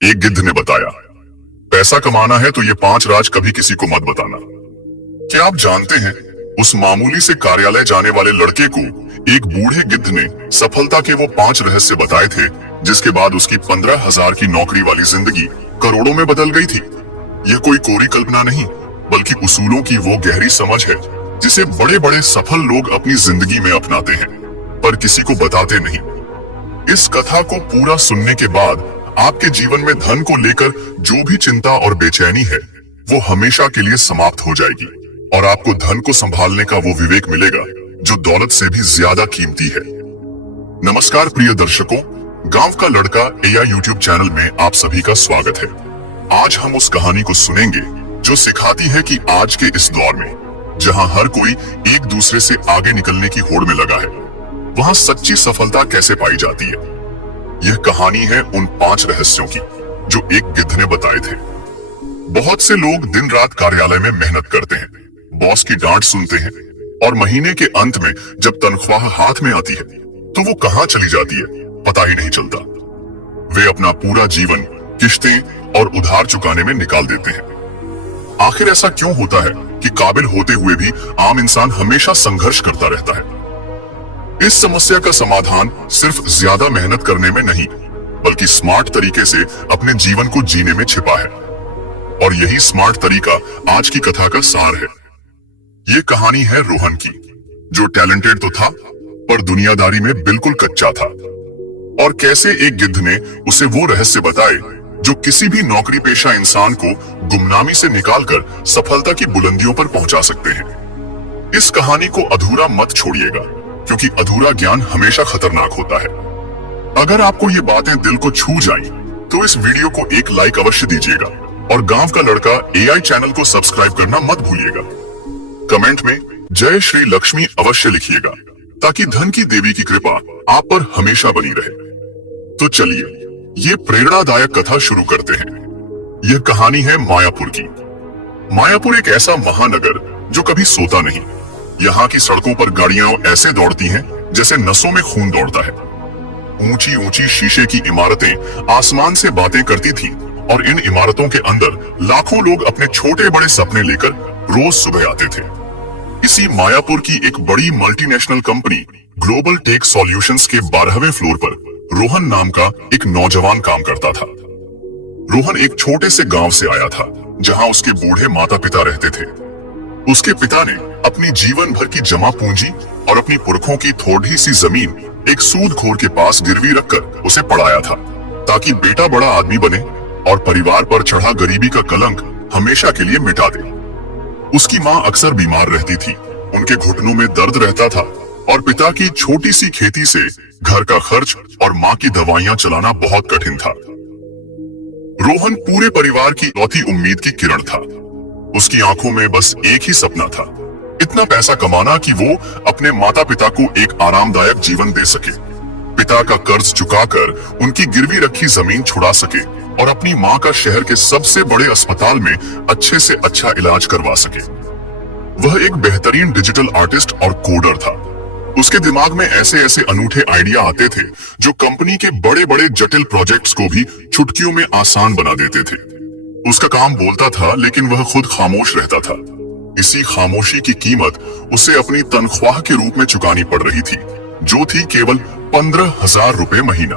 एक गिद्ध ने बताया, पैसा कमाना है तो ये 5 राज कभी किसी को मत बताना। क्या आप जानते हैं, उस मामूली से कार्यालय जाने वाले लड़के को एक बूढ़े गिद्ध ने सफलता के वो 5 रहस्य बताए थे, जिसके बाद उसकी 15,000 की नौकरी वाली जिंदगी करोड़ों में बदल गई थी। यह कोई कोरी कल्पना नहीं, बल्कि उसूलों की वो गहरी समझ है जिसे बड़े बड़े सफल लोग अपनी जिंदगी में अपनाते हैं, पर किसी को बताते नहीं। इस कथा को पूरा सुनने के बाद आपके जीवन में धन को लेकर जो भी चिंता और बेचैनी है, वो हमेशा के लिए समाप्त हो जाएगी और आपको धन को संभालने का वो विवेक मिलेगा जो दौलत से भी ज्यादा कीमती है। नमस्कार प्रिय दर्शकों, गांव का लड़का एआई यूट्यूब चैनल में आप सभी का स्वागत है। आज हम उस कहानी को सुनेंगे जो सिखाती है कि आज के इस दौर में, जहां हर कोई एक दूसरे से आगे निकलने की होड़ में लगा है, वहां सच्ची सफलता कैसे पाई जाती है। यह कहानी है उन 5 रहस्यों की जो एक गिद्ध ने बताए थे। बहुत से लोग दिन रात कार्यालय में मेहनत करते हैं, बॉस की डांट सुनते हैं और महीने के अंत में जब तनख्वाह हाथ में आती है तो वो कहां चली जाती है पता ही नहीं चलता। वे अपना पूरा जीवन किश्तें और उधार चुकाने में निकाल देते हैं। आखिर ऐसा क्यों होता है कि काबिल होते हुए भी आम इंसान हमेशा संघर्ष करता रहता है? इस समस्या का समाधान सिर्फ ज्यादा मेहनत करने में नहीं, बल्कि स्मार्ट तरीके से अपने जीवन को जीने में छिपा है। और यही स्मार्ट तरीका आज की कथा का सार है। ये कहानी है रोहन की, जो टैलेंटेड तो था पर दुनियादारी में बिल्कुल कच्चा था, और कैसे एक गिद्ध ने उसे वो रहस्य बताए जो किसी भी नौकरी पेशा इंसान को गुमनामी से निकालकर सफलता की बुलंदियों पर पहुंचा सकते हैं। इस कहानी को अधूरा मत छोड़िएगा, क्योंकि अधूरा ज्ञान हमेशा खतरनाक होता है। अगर आपको ये बातें दिल को छू जाएं, तो इस वीडियो को एक लाइक अवश्य दीजिएगा और गांव का लड़का एआई चैनल को सब्सक्राइब करना मत भूलिएगा। कमेंट में जय श्री लक्ष्मी अवश्य लिखिएगा, ताकि धन की देवी की कृपा आप पर हमेशा बनी रहे। तो चलिए ये प्रेरणादायक कथा शुरू करते हैं। यह कहानी है मायापुर की। मायापुर एक ऐसा महानगर जो कभी सोता नहीं। यहाँ की सड़कों पर गाड़ियां ऐसे दौड़ती हैं जैसे नसों में खून दौड़ता है। ऊंची ऊंची शीशे की इमारतें आसमान से बातें करती थीं, और इन इमारतों के अंदर लाखों लोग अपने छोटे बड़े सपने लेकर रोज सुबह आते थे। इसी मायापुर की एक बड़ी multinational company global tech solutions के 12वें फ्लोर पर रोहन नाम का एक नौजवान काम करता था। रोहन एक छोटे से गांव से आया था, जहां उसके बूढ़े माता पिता रहते थे। उसके पिता ने अपनी जीवन भर की जमा पूंजी और अपनी पुरखों की थोड़ी सी जमीन एक सूदखोर के पास गिरवी रखकर उसे पढ़ाया था, ताकि बेटा बड़ा आदमी बने और परिवार पर चढ़ा गरीबी का कलंक हमेशा के लिए मिटा दे। उसकी माँ अक्सर बीमार रहती थी, उनके घुटनों में दर्द रहता था, और पिता की छोटी सी खेती से घर का खर्च और माँ की दवाइयां चलाना बहुत कठिन था। रोहन पूरे परिवार की इकलौती उम्मीद की किरण था। उसकी आंखों में बस एक ही सपना था, इतना पैसा कमाना कि वो अपने माता पिता को एक आरामदायक जीवन दे सके, पिता का कर्ज चुकाकर उनकी गिरवी रखी जमीन छुड़ा सके और अपनी माँ का शहर के सबसे बड़े अस्पताल में अच्छे से अच्छा इलाज करवा सके। वह एक बेहतरीन डिजिटल आर्टिस्ट और कोडर था। उसके दिमाग में ऐसे ऐसे अनूठे आइडिया आते थे जो कंपनी के बड़े बड़े जटिल प्रोजेक्ट्स को भी चुटकियों में आसान बना देते थे। उसका काम बोलता था, लेकिन वह खुद खामोश रहता था। इसी खामोशी की कीमत उसे अपनी तनख्वाह के रूप में चुकानी पड़ रही थी, जो थी केवल 15,000 रुपए महीना।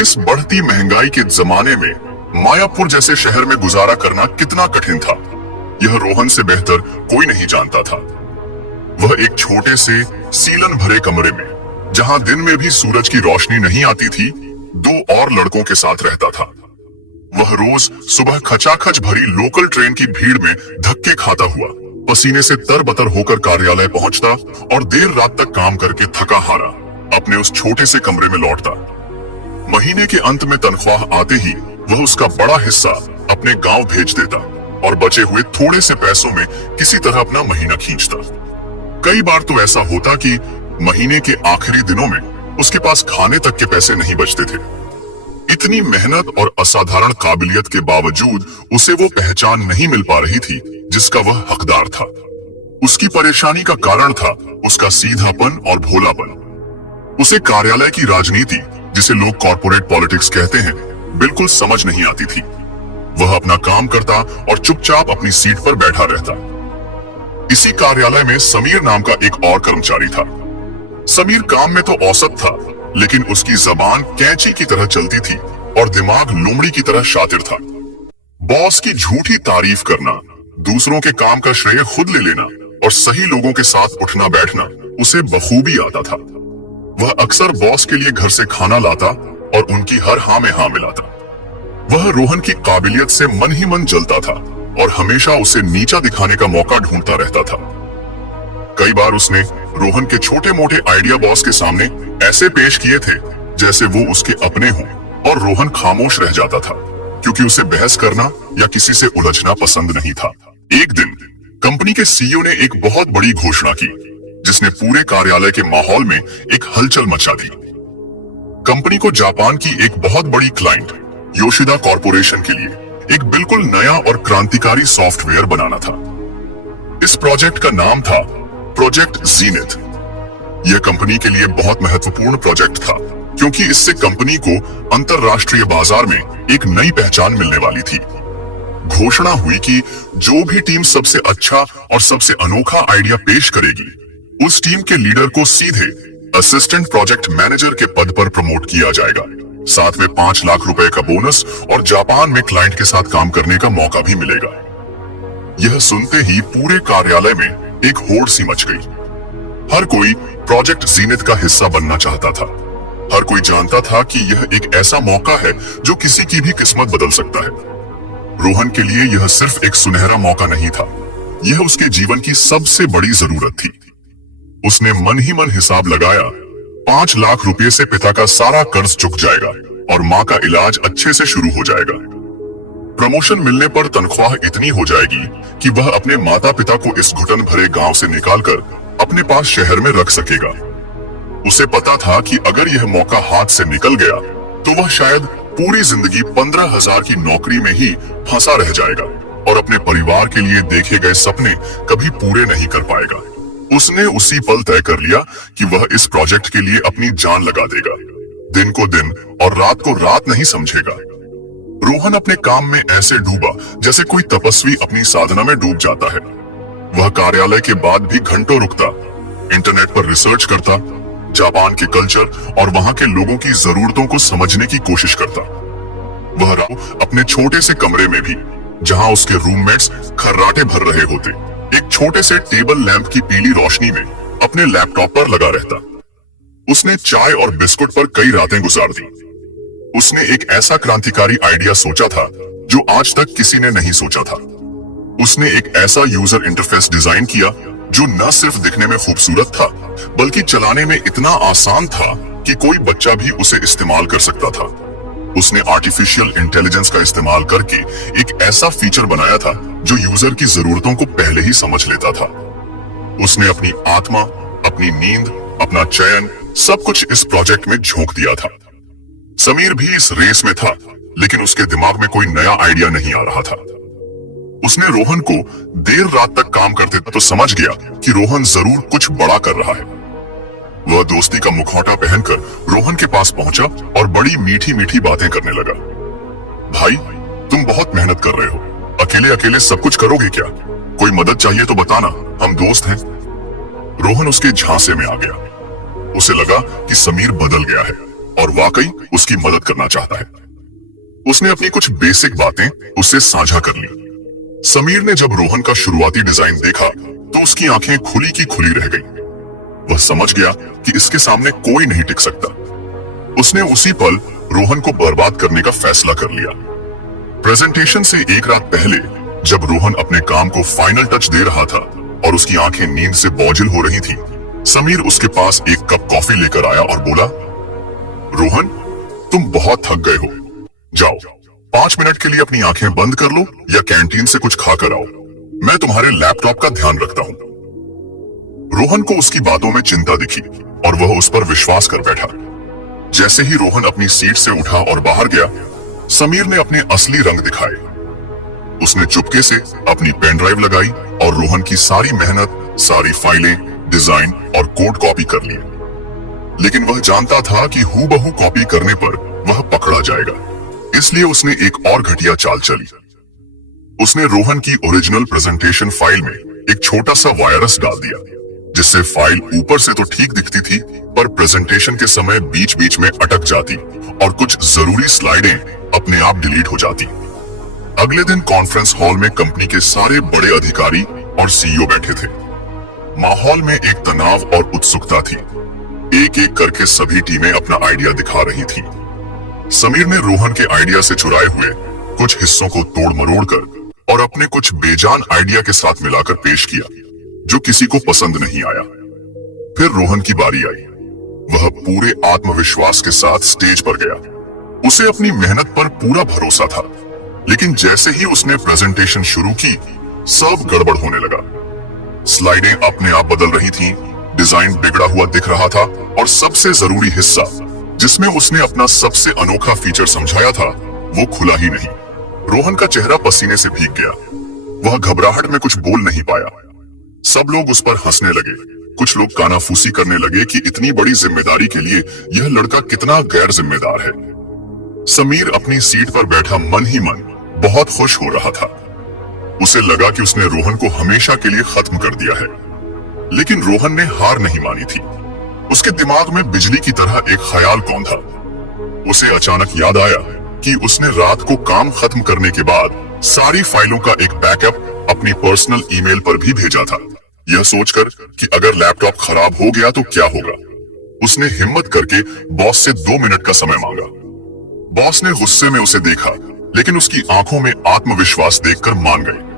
इस बढ़ती महंगाई के जमाने में मायापुर जैसे शहर में गुजारा करना कितना कठिन था, यह रोहन से बेहतर कोई नहीं जानता था। वह एक छोटे से सीलन भरे कमरे में, जहां दिन में भी सूरज की रोशनी नहीं आती थी, 2 और लड़कों के साथ रहता था। वह रोज सुबह खचाखच भरी लोकल ट्रेन की भीड़ में धक्के खाता हुआ पसीने से तरबतर होकर कार्यालय पहुंचता और देर रात तक काम करके थका हारा अपने उस छोटे से कमरे में लौटता। महीने के अंत में तनख्वाह आते ही वह उसका बड़ा हिस्सा अपने गांव भेज देता और बचे हुए थोड़े से पैसों में किसी तरह अपना महीना खींचता। कई बार तो ऐसा होता कि महीने के आखिरी दिनों में उसके पास खाने तक के पैसे नहीं बचते थे। इतनी मेहनत और असाधारण काबिलियत के बावजूद उसे वो पहचान नहीं मिल पा रही थी जिसका वह हकदार था। उसकी परेशानी का कारण था उसका सीधापन और भोलापन। उसे कार्यालय की राजनीति, जिसे लोग कॉर्पोरेट पॉलिटिक्स कहते हैं, बिल्कुल समझ नहीं आती थी। वह अपना काम करता और चुपचाप अपनी सीट पर बैठा रहता। इसी कार्यालय में समीर नाम का एक और कर्मचारी था। समीर काम में तो औसत था, लेकिन उसकी जबान कैंची की तरह चलती थी और दिमाग लोमड़ी की तरह शातिर था। बॉस की झूठी तारीफ करना, दूसरों के काम का श्रेय खुद ले लेना और सही लोगों के साथ उठना बैठना उसे बखूबी आता था। वह अक्सर बॉस के लिए घर से खाना लाता और उनकी हर हाँ में हाँ मिलाता। वह रोहन की काबिलियत से मन ही मन जलता था और हमेशा उसे नीचा दिखाने का मौका ढूंढता रहता था। कई बार उसने रोहन के छोटे मोटे आइडिया बॉस के सामने ऐसे पेश किए थे जैसे वो उसके अपने हों, और रोहन खामोश रह जाता था क्योंकि उसे बहस करना या किसी से उलझना पसंद नहीं था। एक दिन कंपनी के सीईओ ने एक बहुत बड़ी घोषणा की जिसने पूरे कार्यालय के माहौल में एक हलचल मचा दी। कंपनी को जापान की एक बहुत बड़ी क्लाइंट योशिदा कॉर्पोरेशन के लिए एक बिल्कुल नया और क्रांतिकारी सॉफ्टवेयर बनाना था। इस प्रोजेक्ट का नाम था प्रोजेक्ट जीनिथ। यह कंपनी के लिए बहुत महत्वपूर्ण प्रोजेक्ट था क्योंकि इससे कंपनी को अंतरराष्ट्रीय बाजार में एक नई पहचान मिलने वाली थी। घोषणा हुई कि जो भी टीम सबसे अच्छा और सबसे अनोखा आइडिया पेश करेगी, उस टीम के लीडर को सीधे असिस्टेंट प्रोजेक्ट मैनेजर के पद पर प्रमोट किया जाएगा। साथ में 5 लाख रुपए का बोनस और जापान में क्लाइंट के साथ काम करने का मौका भी मिलेगा। यह सुनते ही पूरे कार्यालय में एक होड़ सी मच गई। हर कोई प्रोजेक्ट जीनिथ का हिस्सा बनना चाहता था। हर कोई जानता था कि यह एक ऐसा मौका है जो किसी की भी किस्मत बदल सकता है। रोहन के लिए यह सिर्फ एक सुनहरा मौका नहीं था, यह उसके जीवन की सबसे बड़ी जरूरत थी। उसने मन ही मन हिसाब लगाया, 5 लाख रुपए से पिता का सारा कर्ज चुक जाएगा और माँ का इलाज अच्छे से शुरू हो जाएगा। प्रमोशन मिलने पर तनख्वाह इतनी हो जाएगी कि वह अपने माता पिता को इस घुटन भरे गांव से निकालकर अपने पास शहर में रख सकेगा। उसे पता था कि अगर यह मौका हाथ से निकल गया तो वह शायद पूरी जिंदगी 15,000 की नौकरी में ही फंसा रह जाएगा और अपने परिवार के लिए देखे गए सपने कभी पूरे नहीं कर पाएगा। उसने उसी पल तय कर लिया कि वह इस प्रोजेक्ट के लिए अपनी जान लगा देगा। दिन को दिन और रात को रात नहीं समझेगा। रोहन अपने काम में ऐसे डूबा जैसे कोई तपस्वी अपनी साधना में डूब जाता है। वह कार्यालय के बाद भी घंटों रुकता, इंटरनेट पर रिसर्च करता, जापान के कल्चर और वहां के लोगों की जरूरतों को समझने की कोशिश करता। वह अपने छोटे से कमरे में भी, जहां उसके रूममेट्स खर्राटे भर रहे होते, एक छोटे से टेबल लैंप की पीली रोशनी में अपने लैपटॉप पर लगा रहता। उसने चाय और बिस्कुट पर कई रातें गुजार दी। उसने एक ऐसा क्रांतिकारी आइडिया सोचा था जो आज तक किसी ने नहीं सोचा था। उसने एक ऐसा यूजर इंटरफेस डिजाइन किया जो न सिर्फ दिखने में खूबसूरत था, बल्कि चलाने में इतना आसान था कि कोई बच्चा भी उसे इस्तेमाल कर सकता था। उसने आर्टिफिशियल इंटेलिजेंस का इस्तेमाल करके एक ऐसा फीचर बनाया था जो यूजर की जरूरतों को पहले ही समझ लेता था। उसने अपनी आत्मा, अपनी नींद, अपना चयन, सब कुछ इस प्रोजेक्ट में झोंक दिया था। समीर भी इस रेस में था, लेकिन उसके दिमाग में कोई नया आइडिया नहीं आ रहा था। उसने रोहन को देर रात तक काम करते तो समझ गया कि रोहन जरूर कुछ बड़ा कर रहा है। वह दोस्ती का मुखौटा पहनकर रोहन के पास पहुंचा और बड़ी मीठी मीठी बातें करने लगा। भाई, तुम बहुत मेहनत कर रहे हो, अकेले अकेले सब कुछ करोगे क्या? कोई मदद चाहिए तो बताना, हम दोस्त हैं। रोहन उसके झांसे में आ गया। उसे लगा कि समीर बदल गया है और वाकई उसकी मदद करना चाहता है। उसने अपनी कुछ बेसिक बातें उससे साझा कर ली। समीर ने जब रोहन का शुरुआती डिजाइन देखा तो उसकी आंखें खुली की खुली रह गईं। वह समझ गया कि इसके सामने कोई नहीं टिक सकता। उसने उसी पल रोहन को बर्बाद करने का फैसला कर लिया। प्रेजेंटेशन से एक रात पहले जब रोहन अपने काम को फाइनल टच दे रहा था और उसकी आंखें नींद से बोझिल हो रही थी, समीर उसके पास एक कप कॉफी लेकर आया और बोला, रोहन, तुम बहुत थक गए हो, जाओ 5 मिनट के लिए अपनी आंखें बंद कर लो या कैंटीन से कुछ खाकर आओ, मैं तुम्हारे लैपटॉप का ध्यान रखता हूं। रोहन को उसकी बातों में चिंता दिखी और वह उस पर विश्वास कर बैठा। जैसे ही रोहन अपनी सीट से उठा और बाहर गया, समीर ने अपने असली रंग दिखाए। उसने चुपके से अपनी पेन ड्राइव लगाई और रोहन की सारी मेहनत, सारी फाइलें, डिजाइन और कोड कॉपी कर लिए। लेकिन वह जानता था कि हूबहू कॉपी करने पर वह पकड़ा जाएगा। इसलिए उसने एक और घटिया चाल चली। उसने रोहन की ओरिजिनल प्रेजेंटेशन फाइल में एक छोटा सा वायरस डाल दिया, जिससे फाइल ऊपर से तो ठीक दिखती थी, पर प्रेजेंटेशन के समय बीच बीच में अटक जाती और कुछ जरूरी स्लाइडें अपने आप डिलीट हो जाती। अगले दिन कॉन्फ्रेंस हॉल में कंपनी के सारे बड़े अधिकारी और सीईओ बैठे थे। माहौल में एक तनाव और उत्सुकता थी। एक एक करके सभी टीमें अपना आइडिया दिखा रही थी। समीर ने रोहन के आइडिया से चुराए हुए कुछ हिस्सों को तोड़ मरोड़ कर और अपने कुछ बेजान आइडिया के साथ मिलाकर पेश किया, जो किसी को पसंद नहीं आया। फिर रोहन की बारी आई। वह पूरे आत्मविश्वास के साथ स्टेज पर गया। उसे अपनी मेहनत पर पूरा भरोसा था, लेकिन जैसे ही उसने प्रेजेंटेशन शुरू की, सब गड़बड़ होने लगा। स्लाइडें अपने आप बदल रही थीं, डिजाइन बिगड़ा हुआ दिख रहा था और सबसे जरूरी हिस्सा, जिसमें उसने अपना सबसे अनोखा फीचर समझाया था, वो खुला ही नहीं। रोहन का चेहरा पसीने से भीग गया। वह घबराहट में कुछ बोल नहीं पाया। सब लोग उस पर हंसने लगे। कुछ लोग कानाफूसी करने लगे कि इतनी बड़ी जिम्मेदारी के लिए यह लड़का कितना गैर जिम्मेदार है। समीर अपनी सीट पर बैठा मन ही मन बहुत खुश हो रहा था। उसे लगा कि उसने रोहन को हमेशा के लिए खत्म कर दिया है, लेकिन रोहन ने हार नहीं मानी थी। उसके दिमाग में बिजली की तरह एक ख्याल कौंधा। उसे अचानक याद आया कि उसने रात को काम खत्म करने के बाद सारी फाइलों का एक बैकअप अपनी पर्सनल ईमेल पर भी भेजा था, यह सोचकर कि अगर लैपटॉप खराब हो गया तो क्या होगा। उसने हिम्मत करके बॉस से 2 मिनट का समय मांगा। बॉस ने गुस्से में उसे देखा, लेकिन उसकी आंखों में आत्मविश्वास देखकर मान गए।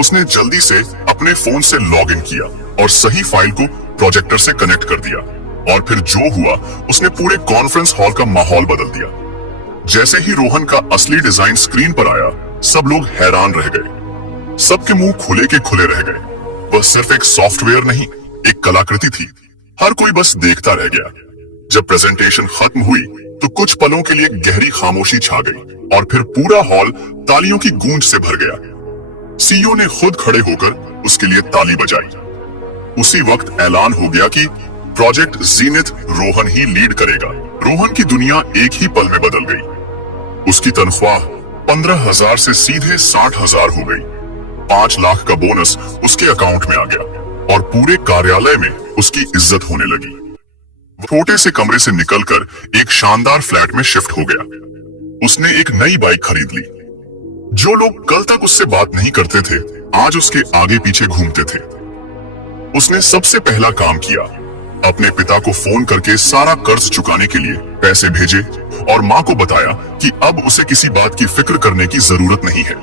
उसने जल्दी से अपने फोन से लॉग इन किया और सही फाइल को प्रोजेक्टर से कनेक्ट कर दिया, और फिर जो हुआ उसने पूरे कॉन्फ्रेंस हॉल का माहौल बदल दिया। जैसे ही रोहन का असली डिजाइन स्क्रीन पर आया, सब लोग हैरान रह गए। सबके मुंह खुले के खुले रह गए। वह सिर्फ एक सॉफ्टवेयर नहीं, एक कलाकृति थी। हर कोई बस देखता रह गया। जब प्रेजेंटेशन खत्म हुई तो कुछ पलों के लिए गहरी खामोशी छा गई और फिर पूरा हॉल तालियों की गूंज से भर गया। सीईओ ने खुद खड़े होकर उसके लिए ताली बजाई। उसी वक्त ऐलान हो गया कि प्रोजेक्ट जीनित रोहन ही लीड करेगा। रोहन की दुनिया एक ही पल में बदल गई। उसकी तनख्वाह 15,000 से सीधे 60,000 हो गई। 5 लाख का बोनस उसके अकाउंट में आ गया और पूरे कार्यालय में उसकी इज्जत होने लगी। छोटे से कमरे से निकलकर एक शानदार फ्लैट में शिफ्ट हो गया। उसने एक नई बाइक खरीद ली। जो लोग कल तक उससे बात नहीं करते थे, आज उसके आगे पीछे घूमते थे। उसने सबसे पहला काम किया, अपने पिता को फोन करके सारा कर्ज चुकाने के लिए पैसे भेजे और माँ को बताया कि अब उसे किसी बात की फिक्र करने की जरूरत नहीं है।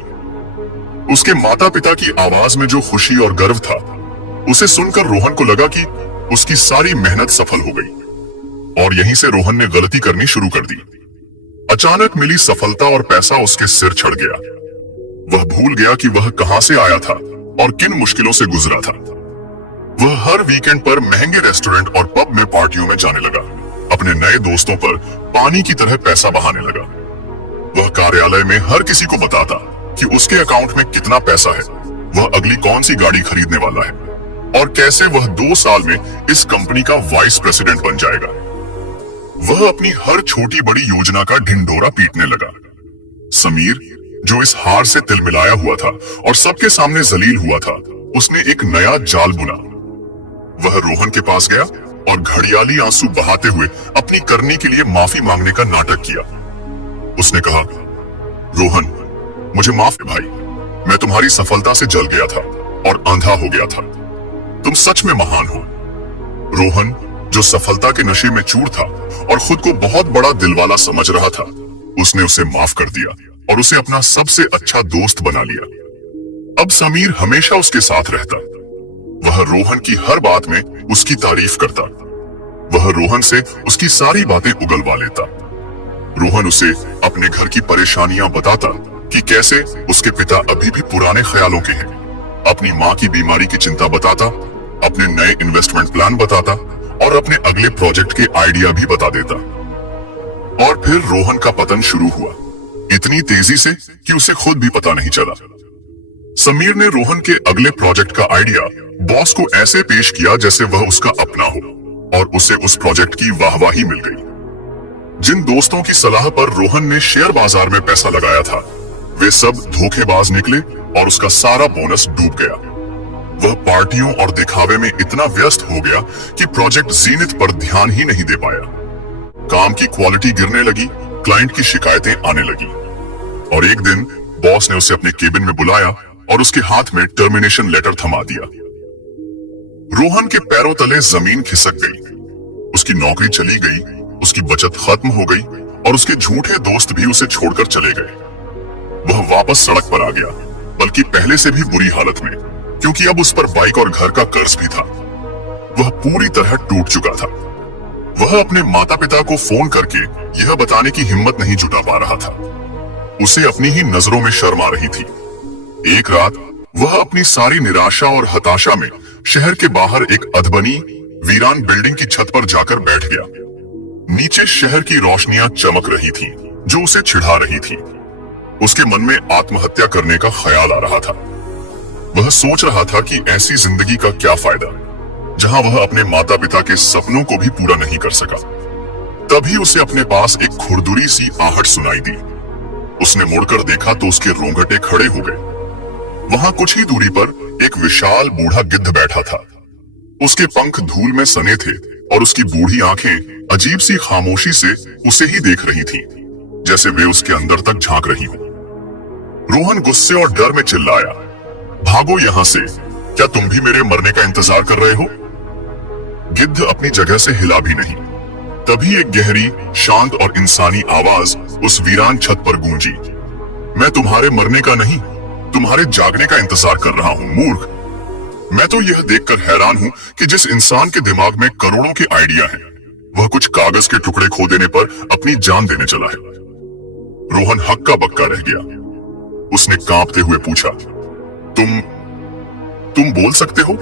उसके माता पिता की आवाज में जो खुशी और गर्व था, उसे सुनकर रोहन को लगा कि उसकी सारी मेहनत सफल हो गई। और यहीं से रोहन ने गलती करनी शुरू कर दी। अचानक मिली सफलता और पैसा उसके सिर चढ़ गया। वह भूल गया कि वह कहां से आया था और किन मुश्किलों से गुजरा था। वह हर वीकेंड पर महंगे रेस्टोरेंट और पब में पार्टियों में जाने लगा। अपने नए दोस्तों पर पानी की तरह पैसा बहाने लगा। वह कार्यालय में हर किसी को बताता कि उसके अकाउंट में कितना पैसा है, वह अगली कौन सी गाड़ी खरीदने वाला है और कैसे वह 2 साल में इस कंपनी का वाइस प्रेसिडेंट बन जाएगा। वह अपनी हर छोटी बड़ी योजना का ढिंढोरा पीटने लगा। समीर, जो इस हार से तिलमिलाया हुआ था और सबके सामने जलील हुआ था, उसने एक नया जाल बुना। वह रोहन के पास गया और घड़ियाली आंसू बहाते हुए अपनी करनी के लिए माफी मांगने का नाटक किया। उसने कहा, रोहन, मुझे माफ है भाई, मैं तुम्हारी सफलता से जल गया था और अंधा हो गया था। तुम सच में महान हो। रोहन, जो सफलता के नशे में चूर था और खुद को बहुत बड़ा दिलवाला समझ रहा था, उसने उसे माफ कर दिया और उसे अपना सबसे अच्छा दोस्त बना लिया। अब समीर हमेशा उसके साथ रहता। वह रोहन की हर बात में उसकी तारीफ करता। वह रोहन से उसकी सारी बातें उगलवा लेता। रोहन उसे अपने घर की परेशानियां बताता कि कैसे उसके पिता अभी भी पुराने ख्यालों के हैं। अपनी माँ की बीमारी की चिंता बताता, अपने नए इन्वेस्टमेंट प्लान बताता और अपने अगले प्रोजेक्ट के आइडिया भी बता देता। और फिर रोहन का पतन शुरू हुआ, इतनी तेजी से कि उसे खुद भी पता नहीं चला। समीर ने रोहन के अगले प्रोजेक्ट का आइडिया बॉस को ऐसे पेश किया जैसे वह उसका अपना हो, और उसे उस प्रोजेक्ट की वाहवाही मिल गई। जिन दोस्तों की सलाह पर रोहन ने शेयर बाजार में पैसा लगाया था, वे सब धोखेबाज निकले और उसका सारा बोनस डूब गया। वह पार्टियों और दिखावे में इतना व्यस्त हो गया कि प्रोजेक्ट जीनित पर ध्यान ही नहीं दे पाया। काम की क्वालिटी गिरने लगी, क्लाइंट की शिकायतें आने लगी और एक दिन बॉस ने उसे अपने केबिन में बुलाया और उसके हाथ में टर्मिनेशन लेटर थमा दिया। रोहन के पैरों तले जमीन खिसक गई। उसकी नौकरी चली गई, उसकी बचत खत्म हो गई और उसके झूठे दोस्त भी उसे छोड़कर चले गए। वह वापस सड़क पर आ गया, बल्कि पहले से भी बुरी हालत में, क्योंकि अब उस पर बाइक और घर का कर्ज भी था। वह पूरी तरह टूट चुका था। वह अपने माता पिता को फोन करके यह बताने की हिम्मत नहीं जुटा पा रहा था। उसे अपनी ही नजरों में शर्म आ रही थी। एक रात वह अपनी सारी निराशा और हताशा में शहर के बाहर एक अधबनी वीरान बिल्डिंग की छत पर जाकर बैठ गया। नीचे शहर की रोशनियां चमक रही थीं, जो उसे चिढ़ा रही थी। उसके मन में आत्महत्या करने का ख्याल आ रहा था। वह सोच रहा था कि ऐसी जिंदगी का क्या फायदा, जहां वह अपने माता पिता के सपनों को भी पूरा नहीं कर सका। तभी उसे अपने पास एक खुरदुरी सी आहट सुनाई दी। उसने मुड़कर देखा तो उसके रोंगटे खड़े हो गए। वहां कुछ ही दूरी पर एक विशाल बूढ़ा गिद्ध बैठा था। उसके पंख धूल में सने थे और उसकी बूढ़ी आंखें अजीब सी खामोशी से उसे ही देख रही थीं, जैसे वे उसके अंदर तक झांक रही हों। रोहन गुस्से और डर में चिल्लाया, भागो यहां से, क्या तुम भी मेरे मरने का इंतजार कर रहे हो? गिद्ध अपनी जगह से हिला भी नहीं। तभी एक गहरी, शांत और इंसानी आवाज उस वीरान छत पर गूंजी, मैं तुम्हारे मरने का नहीं, तुम्हारे जागने का इंतजार कर रहा हूं, मूर्ख। मैं तो यह देखकर हैरान हूं कि जिस इंसान के दिमाग में करोड़ों के आइडिया हैं, वह कुछ कागज के टुकड़े खो देने पर अपनी जान देने चला है। रोहन हक्का बक्का रह गया। उसने कांपते हुए पूछा, तुम बोल सकते हो?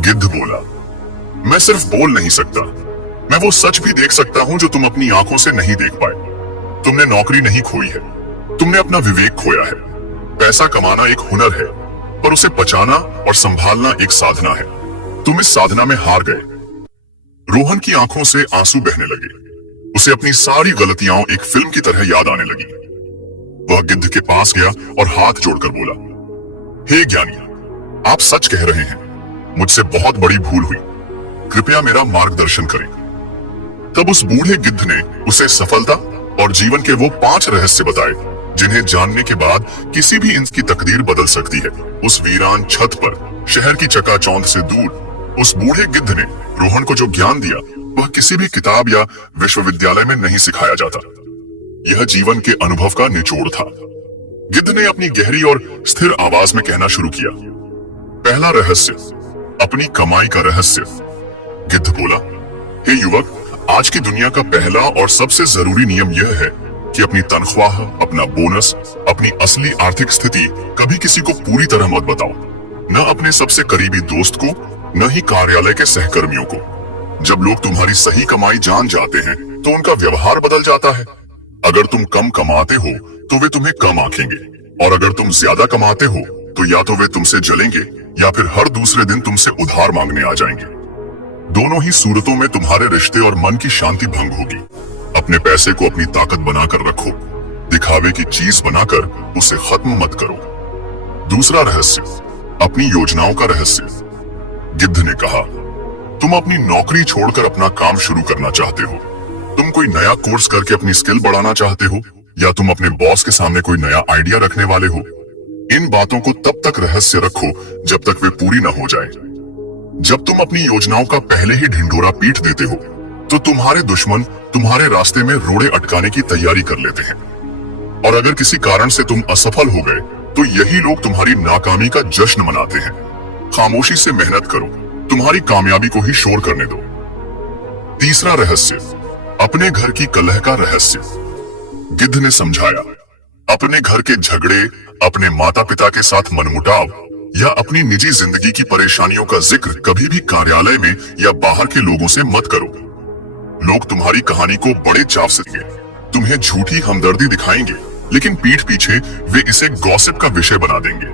गिद्ध बोला, मैं सिर्फ बोल नहीं सकता, मैं वो सच भी देख सकता हूं जो तुम अपनी आंखों से नहीं देख पाए। तुमने नौकरी नहीं खोई है, तुमने अपना विवेक खोया है। पैसा कमाना एक हुनर है, पर उसे बचाना और संभालना एक साधना है। तुम इस साधना में हार गए। रोहन की आंखों से आंसू बहने लगे। उसे अपनी सारी गलतियां एक फिल्म की तरह याद आने लगी। वह गिद्ध के पास गया और हाथ जोड़कर बोला, हे ज्ञानी, आप सच कह रहे हैं, मुझसे बहुत बड़ी भूल हुई, कृपया मेरा मार्गदर्शन करें। तब उस बूढ़े गिद्ध ने उसे सफलता और जीवन के वो 5 रहस्य बताए, जिन्हें जानने के बाद किसी भी इंसान की तकदीर बदल सकती है। उस वीरान छत पर शहर की चकाचौंध से दूर उस बूढ़े गिद्ध ने रोहन को जो ज्ञान दिया, वह किसी भी किताब या विश्वविद्यालय में नहीं सिखाया जाता। यह जीवन के अनुभव का निचोड़ था। गिद्ध ने अपनी गहरी और स्थिर आवाज में कहना शुरू किया, पहला रहस्य, अपनी कमाई का रहस्य। गिद्ध बोला, हे युवक, आज की दुनिया का पहला और सबसे जरूरी नियम यह है कि अपनी तनख्वाह, अपना बोनस, अपनी असली आर्थिक स्थिति कभी किसी को पूरी तरह मत बताओ। न अपने सबसे करीबी दोस्त को, न ही कार्यालय के सहकर्मियों को। जब लोग तुम्हारी सही कमाई जान जाते हैं तो उनका व्यवहार बदल जाता है। अगर तुम कम कमाते हो तो वे तुम्हें कम आंकेंगे, और अगर तुम ज्यादा कमाते हो तो या तो वे तुमसे जलेंगे या फिर हर दूसरे दिन तुमसे उधार मांगने आ जाएंगे। दोनों ही सूरतों में तुम्हारे रिश्ते और मन की शांति भंग होगी। अपने पैसे को अपनी ताकत बनाकर रखो, दिखावे की चीज बनाकर उसे खत्म मत करो। दूसरा रहस्य, अपनी योजनाओं का रहस्य। गिद्ध ने कहा, तुम अपनी नौकरी छोड़कर अपना काम शुरू करना चाहते हो, तुम कोई नया कोर्स करके अपनी स्किल बढ़ाना चाहते हो, या तुम अपने बॉस के सामने कोई नया आइडिया रखने वाले हो। इन बातों को तब तक रहस्य रखो जब तक वे पूरी न हो जाए। जब तुम अपनी योजनाओं का पहले ही ढिंढोरा पीट देते हो तो तुम्हारे दुश्मन तुम्हारे रास्ते में रोड़े अटकाने की तैयारी कर लेते हैं, और अगर किसी कारण से तुम असफल हो गए तो यही लोग तुम्हारी नाकामी का जश्न मनाते हैं। खामोशी से मेहनत करो, तुम्हारी कामयाबी को ही शोर करने दो। तीसरा रहस्य, अपने घर की कलह का रहस्य। गिद्ध ने समझाया, अपने घर के झगड़े, अपने माता पिता के साथ मनमुटाव या अपनी निजी जिंदगी की परेशानियों का जिक्र कभी भी कार्यालय में या बाहर के लोगों से मत करो। लोग तुम्हारी कहानी को बड़े चाव से सुनेंगे, तुम्हें झूठी हमदर्दी दिखाएंगे, लेकिन पीठ पीछे वे इसे गॉसिप का विषय बना देंगे।